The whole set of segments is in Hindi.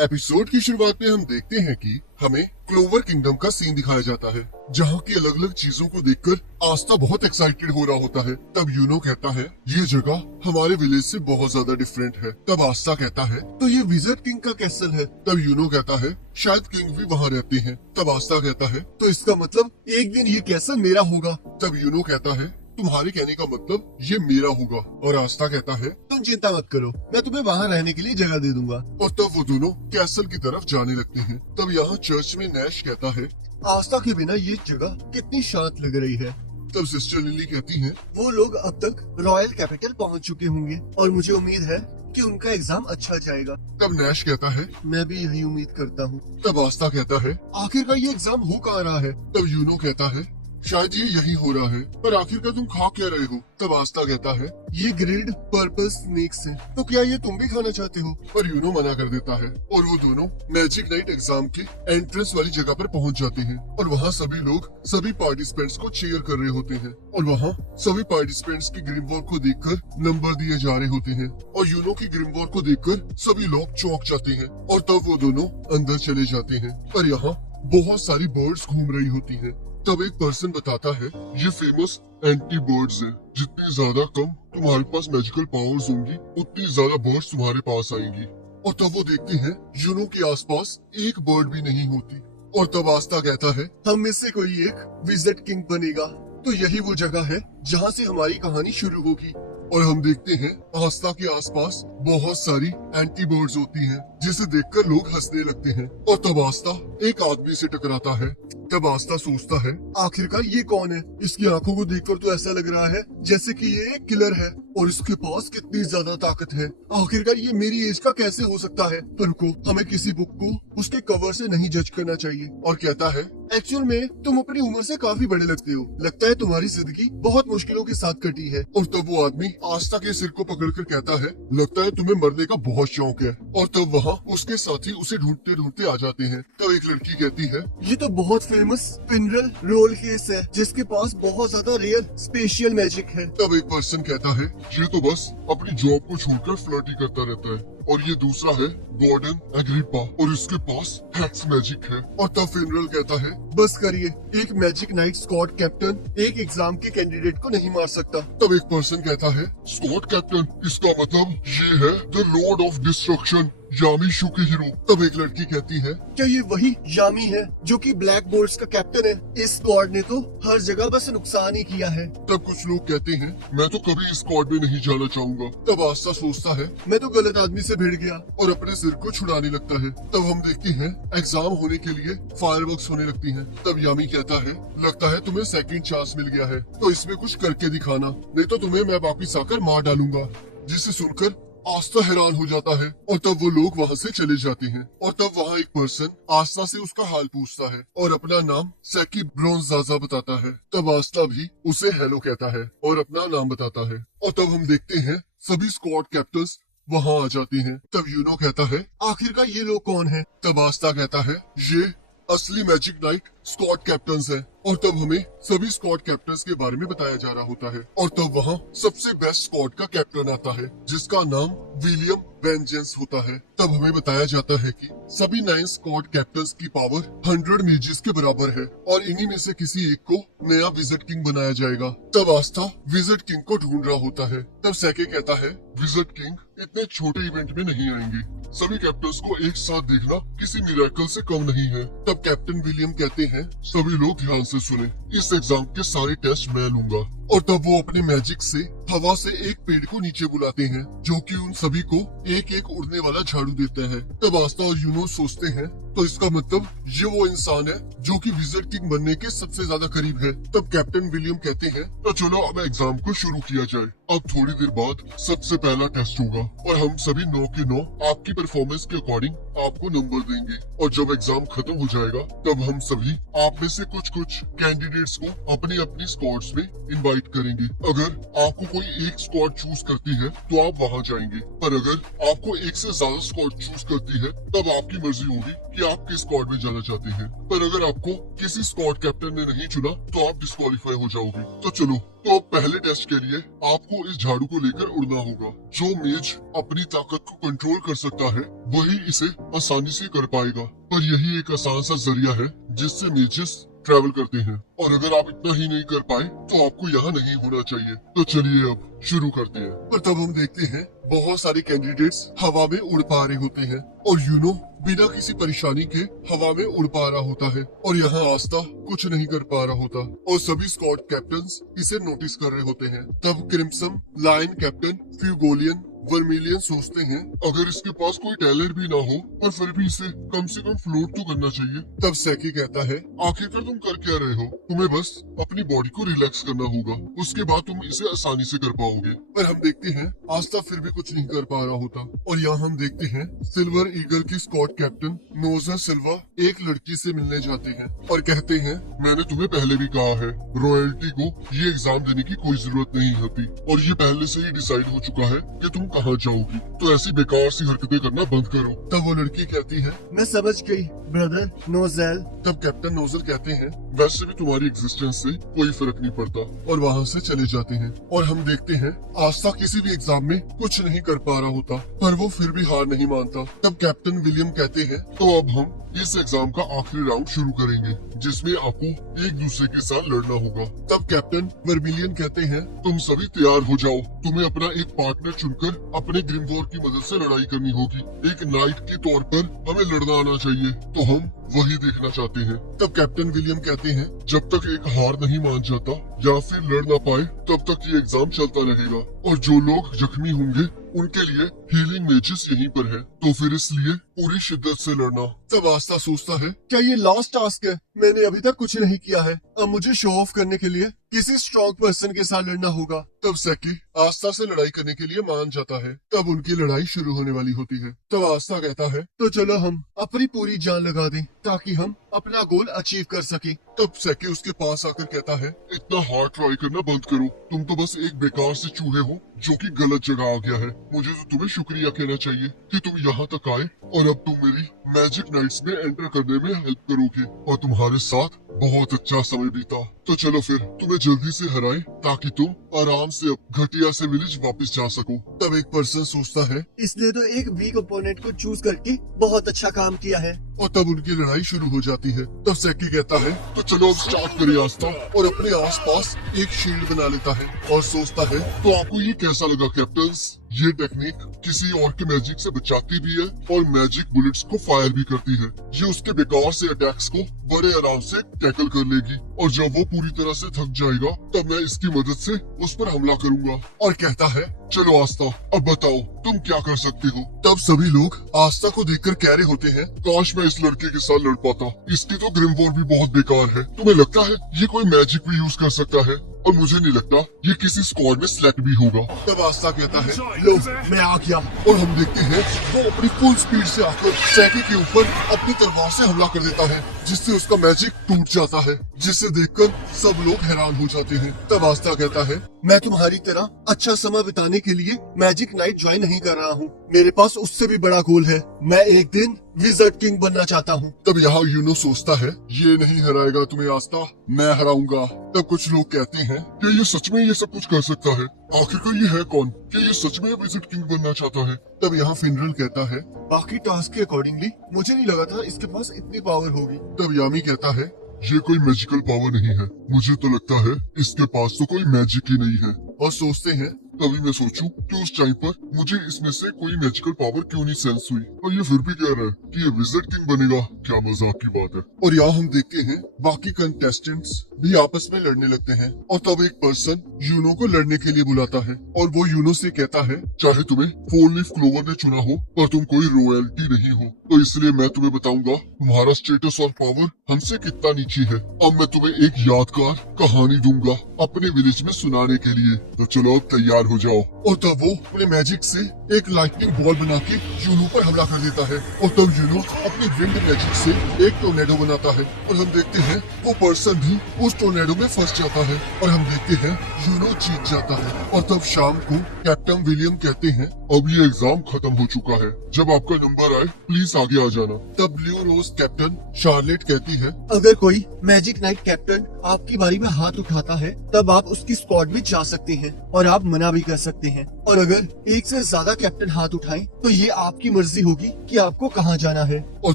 एपिसोड की शुरुआत में हम देखते हैं कि हमें क्लोवर किंगडम का सीन दिखाया जाता है, जहाँ की अलग अलग चीजों को देखकर आस्था बहुत एक्साइटेड हो रहा होता है। तब यूनो कहता है ये जगह हमारे विलेज से बहुत ज्यादा डिफरेंट है। तब आस्था कहता है तो ये विजिट किंग का कैसल है। तब यूनो कहता है शायद किंग भी वहाँ रहते हैं। तब आस्था कहता है तो इसका मतलब एक दिन ये कैसल मेरा होगा। तब यूनो कहता है तुम्हारे कहने का मतलब ये मेरा होगा। और आस्था कहता है तुम चिंता मत करो, मैं तुम्हें वहाँ रहने के लिए जगह दे दूंगा। और तब वो दोनों कैसल की तरफ जाने लगते हैं। तब यहाँ चर्च में नैश कहता है आस्था के बिना ये जगह कितनी शांत लग रही है। तब सिस्टर लिली कहती है वो लोग अब तक रॉयल कैपिटल पहुँच चुके होंगे और मुझे उम्मीद है कि उनका एग्जाम अच्छा जाएगा। तब नैश कहता है मैं भी यही उम्मीद करता हूँ। तब आस्था कहता है आखिरकार ये एग्जाम हो कहाँ रहा है। तब यूनो कहता है शायद ये यही हो रहा है, पर आखिरकार तुम खा क्या रहे हो। तब आस्था कहता है ये ग्रिल्ड पर्पल स्नेक्स हैं, तो क्या ये तुम भी खाना चाहते हो। पर यूनो मना कर देता है और वो दोनों मैजिक नाइट एग्जाम के एंट्रेंस वाली जगह पर पहुंच जाते हैं। और वहाँ सभी लोग सभी पार्टिसिपेंट्स को चीयर कर रहे होते हैं और वहाँ सभी पार्टिसिपेंट्स की ग्रिम वॉक को देखकर नंबर दिए जा रहे होते हैं। और यूनो की ग्रिम वॉक को देखकर सभी लोग चौंक जाते हैं। और तब वो दोनों अंदर चले जाते हैं। पर यहाँ बहुत सारी बर्ड्स घूम रही होती है। तब एक पर्सन बताता है ये फेमस एंटी बर्ड्स हैं। जितनी ज्यादा कम तुम्हारे पास मैजिकल पावर्स होंगी उतनी ज्यादा बर्ड्स तुम्हारे पास आएंगी। और तब वो देखते हैं यूनो के आसपास एक बर्ड भी नहीं होती। और तब आस्था कहता है हम में से कोई एक विजिट किंग बनेगा, तो यही वो जगह है जहाँ से हमारी कहानी शुरू होगी। और हम देखते हैं आस्था के आसपास बहुत सारी एंटी बर्ड्स होती हैं, जिसे देखकर लोग हंसने लगते हैं। और तब आस्था एक आदमी से टकराता है। तब आस्था सोचता है आखिरकार ये कौन है। इसकी आंखों को देखकर तो ऐसा लग रहा है जैसे कि ये एक किलर है और इसके पास कितनी ज्यादा ताकत है। आखिरकार ये मेरी एज का कैसे हो सकता है। पर रुको, हमें किसी बुक को उसके कवर से नहीं जज करना चाहिए। और कहता है एक्चुअल में तुम अपनी उम्र से काफी बड़े लगते हो, लगता है तुम्हारी जिंदगी बहुत मुश्किलों के साथ कटी है। और तब वो आदमी आस्था के सिर को पकड़कर कहता है लगता है तुम्हें मरने का बहुत शौक है। और तब वहाँ उसके साथी उसे ढूंढते ढूंढते आ जाते हैं। तब एक लड़की कहती है ये तो बहुत फेमस स्पिनरल रोल केस है, जिसके पास बहुत ज्यादा रेयर स्पेशियल मैजिक है। तब एक पर्सन कहता है ये तो बस अपनी जॉब को छोड़कर फ्लर्टी करता रहता है। और ये दूसरा है गॉर्डन एग्रिपा और इसके पास हैक्स मैजिक है। और तब फिनरल कहता है बस करिए, एक मैजिक नाइट स्क्वाड कैप्टन एक एग्जाम के कैंडिडेट को नहीं मार सकता। तब एक पर्सन कहता है स्क्वाड कैप्टन, इसका मतलब ये है द लॉर्ड ऑफ डिस्ट्रक्शन यामी शुकिहिरो। तब एक लड़की कहती है क्या ये वही यामी है जो कि ब्लैक बोल्ट्स का कैप्टन है। इस स्क्वाड ने तो हर जगह बस नुकसान ही किया है। तब कुछ लोग कहते हैं मैं तो कभी इस स्क्वाड में नहीं जाना चाहूंगा। तब आस्था सोचता है मैं तो गलत आदमी से भिड़ गया और अपने सिर को छुड़ाने लगता है। तब हम देखते हैं एग्जाम होने के लिए फायरवर्क्स होने लगती हैं। तब यामी कहता है लगता है तुम्हें सेकंड चांस मिल गया है, तो इसमें कुछ करके दिखाना, नहीं तो तुम्हें मैं वापिस आकर मार डालूंगा। जिसे सुनकर आस्था हैरान हो जाता है और तब वो लोग वहाँ से चले जाते हैं। और तब वहाँ एक पर्सन आस्था से उसका हाल पूछता है और अपना नाम सेकी ब्रोंजाजा बताता है। तब आस्था भी उसे हेलो कहता है और अपना नाम बताता है। और तब हम देखते हैं सभी स्क्वाड कैप्टन्स वहाँ आ जाते हैं। तब यूनो कहता है आखिरकार ये लोग कौन हैं। तब आस्था कहता है ये असली मैजिक नाइट स्क्वाड कैप्टन्स हैं। और तब हमें सभी स्क्वाड कैप्टन्स के बारे में बताया जा रहा होता है। और तब वहाँ सबसे बेस्ट स्क्वाड का कैप्टन आता है जिसका नाम विलियम वेंजेंस होता है। तब हमें बताया जाता है कि सभी 9 स्क्वाड कैप्टन्स की पावर 100 मेजिस के बराबर है और इन्हीं में से किसी एक को नया विजिट किंग बनाया जाएगा। तब आस्था विजिट किंग को ढूंढ रहा होता है। तब सेके कहता है विजिट किंग इतने छोटे इवेंट में नहीं आएंगे, सभी कैप्टन्स को एक साथ देखना किसी मिरेकल से कम नहीं है। तब कैप्टन विलियम कहते हैं सभी लोग ध्यान से सुने, इस एग्जाम के सारे टेस्ट मैं लूंगा। और तब वो अपने मैजिक से हवा से एक पेड़ को नीचे बुलाते हैं जो कि उन सभी को एक एक उड़ने वाला झाड़ू देता है। तब आस्था और यूनो सोचते हैं तो इसका मतलब ये वो इंसान है जो कि विजिट किंग बनने के सबसे ज्यादा करीब है। तब कैप्टन विलियम कहते हैं तो चलो अब एग्जाम को शुरू किया जाए। अब थोड़ी देर बाद सबसे पहला टेस्ट होगा और हम सभी 9 के 9 आपकी परफॉर्मेंस के अकॉर्डिंग आपको नंबर देंगे। और जब एग्जाम खत्म हो जाएगा तब हम सभी आप में से कुछ कैंडिडेट्स को अपनी अपनी स्क्वाड्स में इनवाइट करेंगे। अगर आपको कोई एक स्क्वाड चूज करती है तो आप वहाँ जाएंगे, पर अगर आपको एक से ज्यादा स्क्वाड चूज करती है तब आपकी मर्जी होगी कि कि आप किस स्क्वाड में जाना चाहते हैं, पर अगर आपको किसी स्क्वाड कैप्टन ने नहीं चुना तो आप डिस्क्वालीफाई हो जाओगे। तो चलो, तो अब पहले टेस्ट के लिए आपको इस झाड़ू को लेकर उड़ना होगा। जो मेज अपनी ताकत को कंट्रोल कर सकता है वही इसे आसानी से कर पाएगा, पर यही एक आसान सा जरिया है जिससे मेजेस ट्रैवल करते हैं। और अगर आप इतना ही नहीं कर पाए तो आपको यहाँ नहीं होना चाहिए। तो चलिए अब शुरू करते हैं। पर तब हम देखते हैं बहुत सारे कैंडिडेट्स हवा में उड़ पा रहे होते हैं और यूनो बिना किसी परेशानी के हवा में उड़ पा रहा होता है और यहाँ आस्था कुछ नहीं कर पा रहा होता और सभी स्क्वाड कैप्टन्स इसे नोटिस कर रहे होते हैं। तब क्रिम्सन, लायन कैप्टन, फ्यूगोलियन, वर्मिलियन सोचते हैं अगर इसके पास कोई टैलेंट भी ना हो पर फिर भी इसे कम से कम फ्लोट तो करना चाहिए। तब सैकी कहता है आखिरकार तुम कर क्या रहे हो, तुम्हें बस अपनी बॉडी को रिलैक्स करना होगा, उसके बाद तुम इसे आसानी से कर पाओगे। पर हम देखते हैं आस्था फिर भी कुछ नहीं कर पा रहा होता और यहाँ हम देखते हैं सिल्वर ईगल की स्क्वाड कैप्टन नोजर सिल्वा एक लड़की से मिलने जाते हैं और कहते हैं मैंने तुम्हें पहले भी कहा है रॉयल्टी को ये एग्जाम देने की कोई जरूरत नहीं होती और ये पहले से ही डिसाइड हो चुका है कि तुम कहाँ जाओगी, तो ऐसी बेकार सी हरकतें करना बंद करो। तब वो लड़की कहती है मैं समझ गई ब्रदर नोजेल। तब कैप्टन नोजल कहते हैं वैसे भी तुम्हारी एग्जिस्टेंस से कोई फर्क नहीं पड़ता और वहाँ से चले जाते हैं। और हम देखते हैं आस्था किसी भी एग्जाम में कुछ नहीं कर पा रहा होता पर वो फिर भी हार नहीं मानता। तब कैप्टन विलियम कहते हैं तो अब हम इस एग्जाम का आखिरी राउंड शुरू करेंगे जिसमें आपको एक दूसरे के साथ लड़ना होगा। तब कैप्टन वर्मिलियन कहते हैं तुम सभी तैयार हो जाओ, तुम्हें अपना एक पार्टनर चुनकर अपने ग्रिमवॉर की मदद से लड़ाई करनी होगी। एक नाइट के तौर पर हमें लड़ना आना चाहिए, तो हम वही देखना चाहते हैं। तब कैप्टन विलियम कहते हैं जब तक एक हार नहीं मान जाता या फिर लड़ ना पाए तब तक ये एग्जाम चलता रहेगा और जो लोग जख्मी होंगे उनके लिए हीलिंग मेजेस यहीं पर है, तो फिर इसलिए पूरी शिद्दत से लड़ना। तब आस्था सोचता है क्या ये लास्ट टास्क है? मैंने अभी तक कुछ नहीं किया है, अब मुझे शो ऑफ करने के लिए किसी स्ट्रॉन्ग पर्सन के साथ लड़ना होगा। तब सैकी आस्था से लड़ाई करने के लिए मान जाता है। तब उनकी लड़ाई शुरू होने वाली होती है। तब आस्था कहता है तो चलो हम अपनी पूरी जान लगा दें ताकि हम अपना गोल अचीव कर सके। तब सैकी उसके पास आकर कहता है इतना हार्ड ट्राई करना बंद करो, तुम तो बस एक बेकार से चूहे हो जो कि गलत जगह आ गया है। मुझे तो तुम्हें शुक्रिया कहना चाहिए कि तुम यहाँ तक आए और अब तुम मेरी मैजिक नाइट्स में एंटर करने में हेल्प करोगे और तुम्हारे साथ बहुत अच्छा समय बीता। तो चलो फिर तुम्हें जल्दी से हराए ताकि तुम आराम से अब घटिया से विलेज वापस जा सको। तब एक पर्सन सोचता है इसने तो एक वीक ओपोनेंट को चूज करके बहुत अच्छा काम किया है। और तब उनकी लड़ाई शुरू हो जाती है। तब सैकी कहता है तो चलो अब स्टार्ट करें आस्था, और अपने आसपास एक शील्ड बना लेता है और सोचता है तो आपको ये कैसा लगा कैप्टन्स? ये टेक्निक किसी और के मैजिक से बचाती भी है और मैजिक बुलेट्स को फायर भी करती है। ये उसके बेकार से अटैक्स को बड़े आराम से टैकल कर लेगी और जब वो पूरी तरह से थक जाएगा तब मैं इसकी मदद से उस पर हमला करूंगा। और कहता है चलो आस्था अब बताओ तुम क्या कर सकते हो। तब सभी लोग आस्था को देखकर कह रहे होते हैं काश मैं इस लड़के के साथ लड़ पाता, इसकी तो ग्रिमवॉर भी बहुत बेकार है। तुम्हें लगता है ये कोई मैजिक भी यूज कर सकता है? और मुझे नहीं लगता ये किसी स्क्वाड में सिलेक्ट भी होगा। तब आस्था कहता है लो मैं आ गया। और हम देखते हैं वो अपनी फुल स्पीड से आकर सैकी के ऊपर अपनी तलवार से हमला कर देता है जिससे उसका मैजिक टूट जाता है, जिसे देखकर सब लोग हैरान हो जाते हैं। तब आस्था कहता है मैं तुम्हारी तरह अच्छा समय बिताने के लिए मैजिक नाइट ज्वाइन नहीं कर रहा हूँ, मेरे पास उससे भी बड़ा गोल है। मैं एक दिन विज़र्ड किंग बनना चाहता हूँ। तब यहाँ यूनो सोचता है ये नहीं हराएगा तुम्हें आस्था, मैं हराऊंगा। तब कुछ लोग कहते हैं कि ये सच में ये सब कुछ कर सकता है, आखिरकार ये है कौन कि ये सच में विज़र्ड किंग बनना चाहता है। तब यहाँ फिनरल कहता है बाकी टास्क के अकॉर्डिंगली मुझे नहीं लगा था इसके पास इतनी पावर होगी। तब यामी कहता है ये कोई मैजिकल पावर नहीं है, मुझे तो लगता है इसके पास तो कोई मैजिक ही नहीं है। और सोचते हैं तभी मैं सोचूं कि उस टाइम पर मुझे इसमें से कोई मैजिकल पावर क्यों नहीं सेंस हुई, और ये फिर भी कह रहा है कि ये विज़र्ड किंग बनेगा, क्या मजाक की बात है। और यहाँ हम देखते हैं बाकी कंटेस्टेंट्स भी आपस में लड़ने लगते हैं और तब एक पर्सन यूनो को लड़ने के लिए बुलाता है और वो यूनो से कहता है चाहे तुम्हें 4 लीफ क्लोवर ने चुना हो पर तुम कोई रॉयल्टी नहीं हो, तो इसलिए मैं तुम्हें बताऊंगा तुम्हारा स्टेटस और पावर हमसे कितना नीचे है। अब मैं तुम्हें एक यादगार कहानी दूंगा अपने विलेज में सुनाने के लिए, तो चलो अब तैयार हो जाओ। और तब वो अपने मैजिक से एक लाइटनिंग बॉल बना के यूनो पर हमला कर देता है और तब यूनो अपनी विंड मैजिक से एक टोर्नेडो बनाता है और हम देखते हैं वो पर्सन भी उस टोर्नेडो में फंस जाता है और हम देखते हैं यूनो जीत जाता है। और तब शाम को कैप्टन विलियम कहते हैं अब ये एग्जाम खत्म हो चुका है। जब आपका नंबर आए प्लीज आगे आ जाना। तब ब्लू रोज कैप्टन शार्लेट कहती है, अगर कोई मैजिक नाइट कैप्टन आपकी बारी में हाथ उठाता है तब आप उसकी स्क्वाड में जा सकते हैं और आप मना भी कर सकते हैं। और अगर एक से ज्यादा कैप्टन हाथ उठाएं तो ये आपकी मर्जी होगी कि आपको कहाँ जाना है। और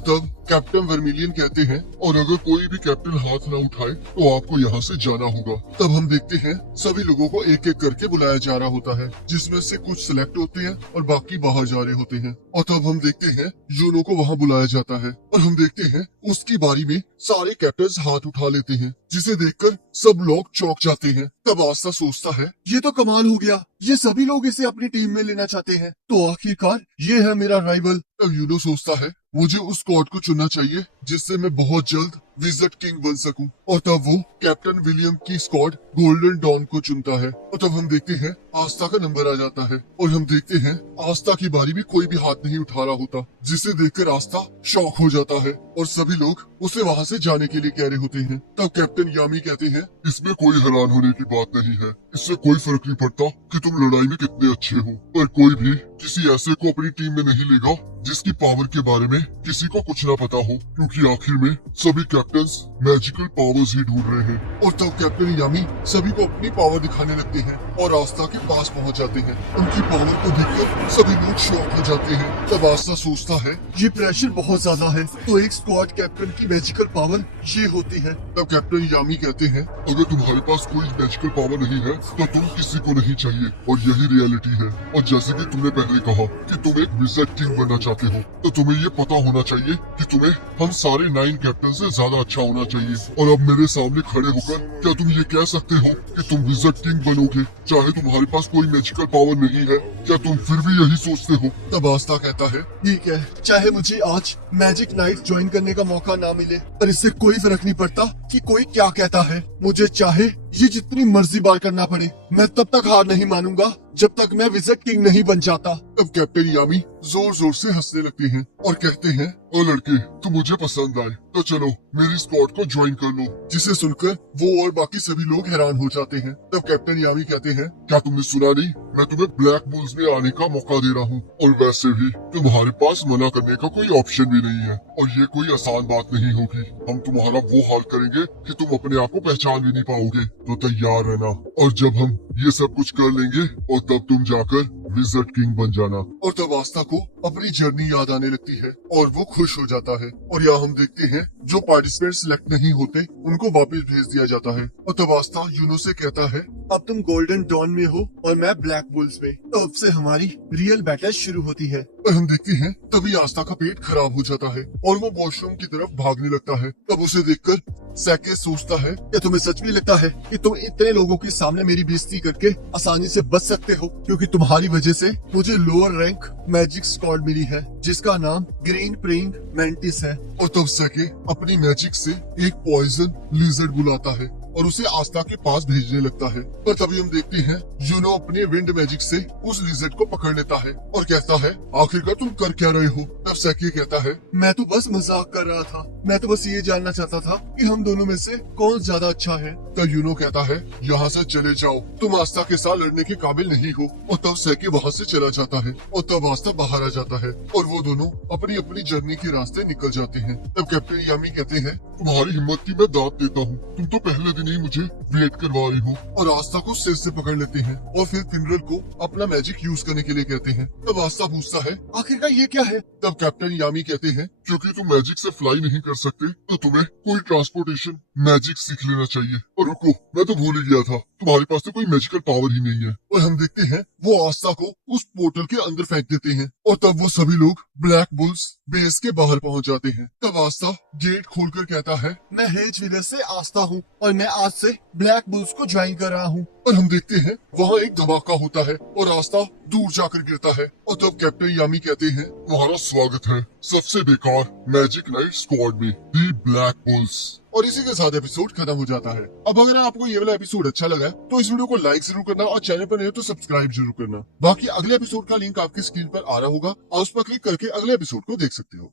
तब कैप्टन वर्मिलियन कहते हैं, और अगर कोई भी कैप्टन हाथ न उठाए तो आपको यहाँ से जाना होगा। तब हम देखते हैं सभी लोगों को एक एक करके बुलाया जा रहा होता है, जिसमें से कुछ सिलेक्ट होते हैं और बाकी बाहर जा रहे होते हैं। और तब हम देखते हैं यूनो को वहाँ बुलाया जाता है और हम देखते हैं उसकी बारी में सारे कैप्टन हाथ उठा लेते हैं, जिसे देखकर सब लोग चौंक जाते हैं। तब आस्था सोचता है, ये तो कमाल हो गया, ये सभी लोग इसे अपनी टीम में लेना चाहते हैं, तो आखिरकार ये है मेरा राइवल। तब यूनो सोचता है, मुझे उस स्क्वाड को चुनना चाहिए जिससे मैं बहुत जल्द विजिट किंग बन सकूं। और तब वो कैप्टन विलियम की स्क्वाड गोल्डन डॉन को चुनता है। और तब हम देखते हैं आस्था का नंबर आ जाता है और हम देखते हैं आस्था की बारी में कोई भी हाथ नहीं उठा रहा होता, जिसे देखकर आस्था शॉक हो जाता है और सभी लोग उसे वहाँ से जाने के लिए कह रहे होते हैं। तब कैप्टन यामी कहते हैं, इसमें कोई हैरान होने की बात नहीं है, इससे कोई फर्क नहीं पड़ता कि तुम लड़ाई में कितने अच्छे हो, पर कोई भी किसी ऐसे को अपनी टीम में नहीं लेगा जिसकी पावर के बारे में किसी को कुछ ना पता हो, क्योंकि आखिर में सभी कैप्टन्स मैजिकल पावर्स ही ढूंढ रहे हैं। और तब कैप्टन यामी सभी को अपनी पावर दिखाने लगते हैं और आस्था के पास पहुंच जाते हैं। उनकी पावर को देखकर सभी लोग शॉक हो जाते हैं। तब आस्था सोचता है, ये प्रेशर बहुत ज्यादा है, तो एक स्क्वाड कैप्टन की मैजिकल पावर ये होती है। तब कैप्टन यामी कहते हैं, अगर तुम्हारे पास कोई मैजिकल पावर नहीं है तो तुम किसी को नहीं चाहिए, और यही रियलिटी है। और जैसे कि तुमने पहले कहा कि तुम एक विजिट किंग बनना चाहते हो, तो तुम्हें ये पता होना चाहिए कि तुम्हें हम सारे 9 कैप्टन से ज्यादा अच्छा होना चाहिए। और अब मेरे सामने खड़े होकर क्या तुम ये कह सकते हो कि तुम विजिट किंग बनोगे चाहे तुम्हारे पास कोई मैजिकल पावर नहीं है? क्या तुम फिर भी यही सोचते हो? तब आस्था कहता है, ठीक है, चाहे मुझे आज मैजिक नाइट ज्वाइन करने का मौका ना मिले, पर इससे कोई फर्क नहीं पड़ता कि कोई क्या कहता है। मुझे चाहे ये जितनी मर्जी बार करना पड़े, मैं तब तक हार नहीं मानूंगा जब तक मैं विजिट किंग नहीं बन जाता। तब कैप्टन यामी जोर जोर से हंसने लगते हैं और कहते हैं, ओ लड़के, तुम मुझे पसंद आए तो चलो मेरी स्क्वाड को ज्वाइन कर लो। जिसे सुनकर वो और बाकी सभी लोग हैरान हो जाते हैं। तब कैप्टन यामी कहते हैं, क्या तुमने सुना नहीं, मैं तुम्हें ब्लैक बुल्स में आने का मौका दे रहा हूँ, और वैसे भी तुम्हारे पास मना करने का कोई ऑप्शन भी नहीं है, और ये कोई आसान बात नहीं होगी। हम तुम्हारा वो हाल करेंगे कि तुम अपने आप को पहचान भी नहीं पाओगे, तो तैयार रहना। और जब हम ये सब कुछ कर लेंगे और तब तुम जाकर विजिट किंग बन जाना। और तब आस्था को अपनी जर्नी याद आने लगती है और वो खुश हो जाता है। और यहाँ हम देखते हैं जो पार्टिसिपेंट सिलेक्ट नहीं होते उनको वापस भेज दिया जाता है। और तब आस्था यूनो से कहता है, अब तुम गोल्डन डॉन में हो और मैं ब्लैक बुल्स में, तो अब से हमारी रियल बैटल शुरू होती है। और हम देखते हैं तभी आस्था का पेट खराब हो जाता है और वो वॉशरूम की तरफ भागने लगता है। तब उसे देखकर सैके सोचता है, क्या तुम्हें सच में लगता है कि तुम इतने लोगों के सामने मेरी बेइज्जती करके आसानी से बच सकते हो? क्योंकि तुम्हारी वजह से मुझे लोअर रैंक मैजिक स्क्वाड मिली है, जिसका नाम ग्रीन प्रेइंग मैंटिस है। और तब सैके अपनी मैजिक से एक पॉइजन लिजर्ड बुलाता है और उसे आस्था के पास भेजने लगता है। पर तभी हम देखते हैं यूनो अपने विंड मैजिक से उस लिजर्ड को पकड़ लेता है और कहता है, आखिरकार तुम कर क्या रहे हो? तब सैके कहता है, मैं तो बस मजाक कर रहा था, मैं तो बस ये जानना चाहता था कि हम दोनों में से कौन ज्यादा अच्छा है। तब यूनो कहता है, यहाँ से चले जाओ, तुम आस्था के साथ लड़ने के काबिल नहीं हो। और तब सैके वहाँ से चला जाता है और तब आस्था बाहर आ जाता है और वो दोनों अपनी अपनी जर्नी के रास्ते निकल जाते हैं। तब कैप्टन यामी कहते हैं, तुम्हारी हिम्मत की मैं दाद देता हूँ, तुम तो पहले दिन ही मुझे वेट करवा रही हो। और आस्था को सिर से पकड़ लेते हैं और फिर फिनरल को अपना मैजिक यूज करने के लिए कहते हैं। तब आस्था पूछता है, आखिरकार ये क्या है? तब कैप्टन यामी कहते हैं, क्योंकि तुम मैजिक से फ्लाई नहीं कर सकते तो तुम्हें कोई ट्रांसपोर्टेशन मैजिक सीख लेना चाहिए। और रुको, मैं तो भूल ही गया था, तुम्हारे पास तो कोई मैजिकल पावर ही नहीं है। और हम देखते हैं वो आस्था को उस पोर्टल के अंदर फेंक देते हैं और तब वो सभी लोग ब्लैक बुल्स बेस के बाहर पहुंच जाते हैं। तब आस्था गेट खोलकर कहता है, मैं हेज विलेज से आस्था हूँ और मैं आज से ब्लैक बुल्स को ज्वाइन कर रहा हूँ। और हम देखते हैं वहाँ एक धमाका होता है और आस्था दूर जाकर गिरता है। और तब कैप्टन यामी कहते हैं, तुम्हारा स्वागत है सबसे बेकार मैजिक नाइट स्क्वाड में, दी ब्लैक बुल्स। और इसी के साथ एपिसोड खत्म हो जाता है। अब अगर आपको ये वाला एपिसोड अच्छा लगा तो इस वीडियो को लाइक जरूर करना और चैनल पर नए हो तो सब्सक्राइब जरूर करना। बाकी अगले एपिसोड का लिंक आपकी स्क्रीन पर आ रहा होगा और उस पर क्लिक करके अगले एपिसोड को देख सकते हो।